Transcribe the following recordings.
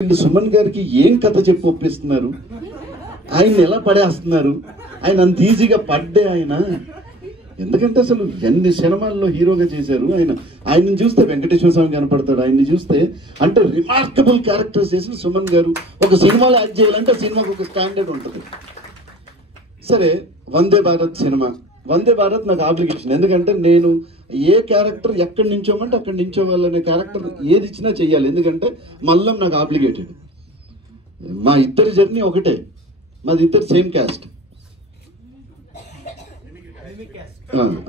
సుమన్ గారికి ఏం కథ చెప్పి ఒప్పిస్తున్నారు? ఆయన ఎలా పడేస్తున్నారు? ఆయన అంత ఈజీగా పడ్డే ఆయన. ఎందుకంటే అసలు ఎన్ని సినిమాల్లో హీరోగా చేశారు. ఆయన్ని చూస్తే వెంకటేశ్వర స్వామి కనపడతాడు. ఆయన్ని చూస్తే అంటే రిమార్కబుల్ క్యారెక్టర్స్ చేసిన సుమన్ గారు ఒక సినిమాలో యాక్ట్ చేయాలంటే సినిమాకి ఒక స్టాండర్డ్ ఉంటుంది. సరే, వందే భారత్ సినిమా. వందే భారత్ నాకు ఆబ్లిగేషన్. ఎందుకంటే నేను ఏ క్యారెక్టర్ ఎక్కడి నించోమంటే అక్కడి నించోవాలనే క్యారెక్టర్ ఏది ఇచ్చినా చెయ్యాలి. ఎందుకంటే మల్లం నాకు ఆబ్లిగేటెడ్. మా ఇద్దరి జర్నీ ఒకటే, మాది ఇద్దరు సేమ్ క్యాస్ట్.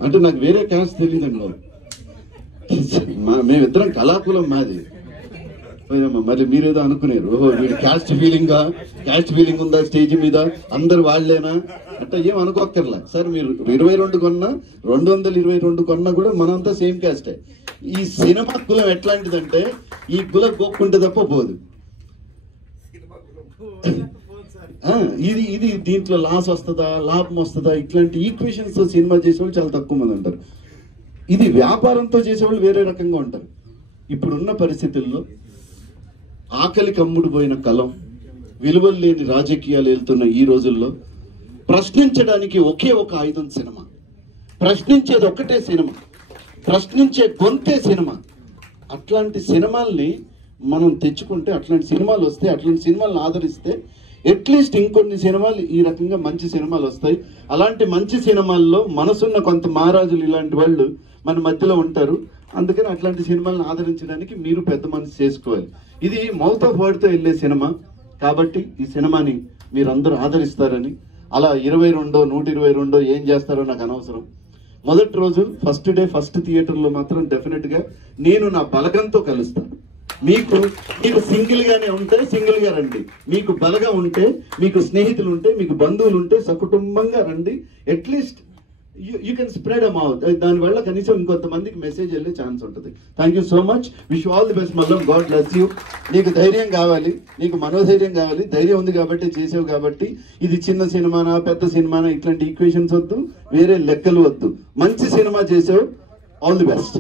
అంటే నాకు వేరే క్యాస్ట్ తెలియదండి. మేమిద్దరం కళాకులం మాది. మరి మీరేదో అనుకున్నారు, ఓహో వీడు క్యాస్ట్ ఫీలింగ్ ఉందా స్టేజ్ మీద, అందరు వాళ్ళేనా అంటే ఏం అనుకోక్కర్లా. సార్ మీరు 22 కొన్నా 222 కొన్నా కూడా మనంతా సేమ్ క్యాస్టే. ఈ సినిమా కులం ఎట్లాంటిదంటే ఈ కులం గోక్కుంటే తప్ప పోదు. ఇది దీంట్లో లాస్ వస్తుందా లాభం వస్తుందా ఇట్లాంటి ఈక్వేషన్స్ సినిమా చేసేవాళ్ళు చాలా తక్కువ మంది ఉంటారు. ఇది వ్యాపారంతో చేసేవాళ్ళు వేరే రకంగా ఉంటారు. ఇప్పుడున్న పరిస్థితుల్లో ఆకలి కమ్ముడు పోయిన కలం, విలువలు లేని రాజకీయాలు వెళ్తున్న ఈ రోజుల్లో ప్రశ్నించడానికి ఒకే ఒక ఆయుధం సినిమా. ప్రశ్నించేది ఒక్కటే సినిమా, ప్రశ్నించే గొంతే సినిమా. అట్లాంటి సినిమాల్ని మనం తెచ్చుకుంటే, అట్లాంటి సినిమాలు వస్తే, అట్లాంటి సినిమాలను ఆదరిస్తే అట్లీస్ట్ ఇంకొన్ని సినిమాలు ఈ రకంగా మంచి సినిమాలు వస్తాయి. అలాంటి మంచి సినిమాల్లో మనసున్న కొంత మహారాజులు ఇలాంటి వాళ్ళు మన మధ్యలో ఉంటారు. అందుకని అట్లాంటి సినిమాలను ఆదరించడానికి మీరు పెద్ద మనసు చేసుకోవాలి. ఇది మౌత్ ఆఫ్ వర్డ్తో వెళ్ళే సినిమా కాబట్టి ఈ సినిమాని మీరందరూ ఆదరిస్తారని. అలా 22 122 ఏం చేస్తారో నాకు అనవసరం. మొదటి రోజు ఫస్ట్ డే ఫస్ట్ థియేటర్లో మాత్రం డెఫినెట్గా నేను నా బలగంతో కలుస్తాను. మీకు సింగిల్ గానే ఉంటే సింగిల్ గా రండి, మీకు బలగా ఉంటే, మీకు స్నేహితులు ఉంటే, మీకు బంధువులు ఉంటే సకుటుంబంగా రండి. At least you can spread about. దానివల్ల కనీసం ఇంకొంతమందికి మెసేజ్ వెళ్ళే ఛాన్స్ ఉంటుంది. Thank you so much. Wish all the best Mallam. God bless you. నీకు ధైర్యం కావాలి, నీకు మనోధైర్యం కావాలి. ధైర్యం ఉంది కాబట్టి చేసావు. కాబట్టి ఇది చిన్న సినిమానా పెద్ద సినిమానా ఇట్లాంటి ఈక్వేషన్స్ వద్దు, వేరే లెక్కలు వద్దు. మంచి సినిమా చేసావు. All the best.